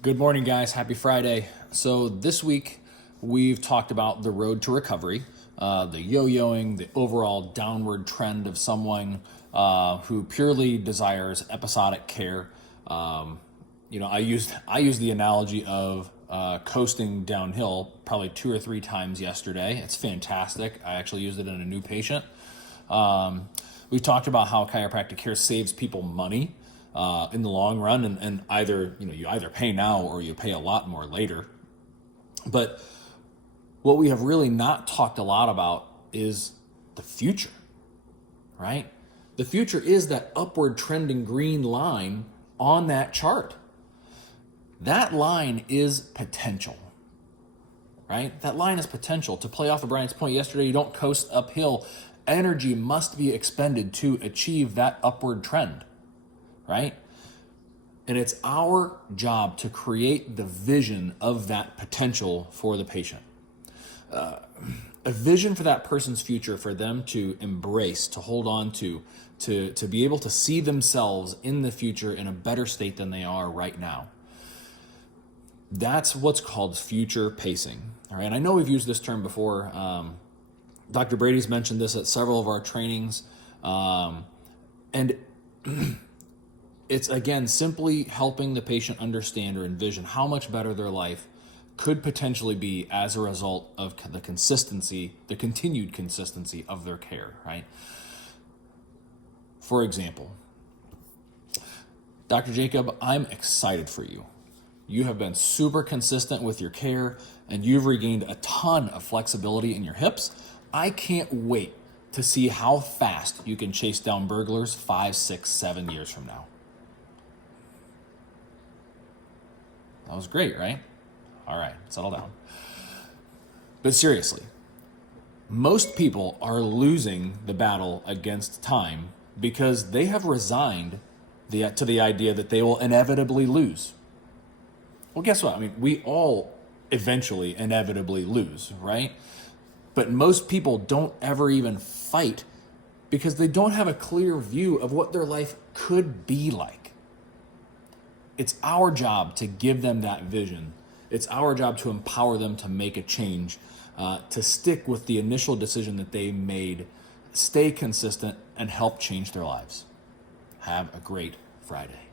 Good morning, guys. Happy Friday. So this week we've talked about the road to recovery, the yo-yoing, the overall downward trend of someone who purely desires episodic care. I used the analogy of coasting downhill probably 2 or 3 times yesterday. It's fantastic. I actually used it in a new patient. We've talked about how chiropractic care saves people money in the long run, and either you either pay now or you pay a lot more later. But what we have really not talked a lot about is the future, right? The future is that upward trending green line on that chart. That line is potential, right? That line is potential. To play off of Brian's point yesterday, you don't coast uphill. Energy must be expended to achieve that upward trend, right? And it's our job to create the vision of that potential for the patient. A vision for that person's future, for them to embrace, to hold on to be able to see themselves in the future in a better state than they are right now. That's what's called future pacing. All right. I know we've used this term before. Dr. Brady's mentioned this at several of our trainings. And it's, again, simply helping the patient understand or envision how much better their life could potentially be as a result of the continued consistency of their care, right? For example, Dr. Jacob, I'm excited for you. You have been super consistent with your care and you've regained a ton of flexibility in your hips. I can't wait to see how fast you can chase down burglars 5, 6, 7 years from now. That was great, right? All right, settle down. But seriously, most people are losing the battle against time because they have resigned to the idea that they will inevitably lose. Well, guess what? I mean, we all eventually inevitably lose, right? But most people don't ever even fight because they don't have a clear view of what their life could be like. It's our job to give them that vision. It's our job to empower them to make a change, to stick with the initial decision that they made, stay consistent, and help change their lives. Have a great Friday.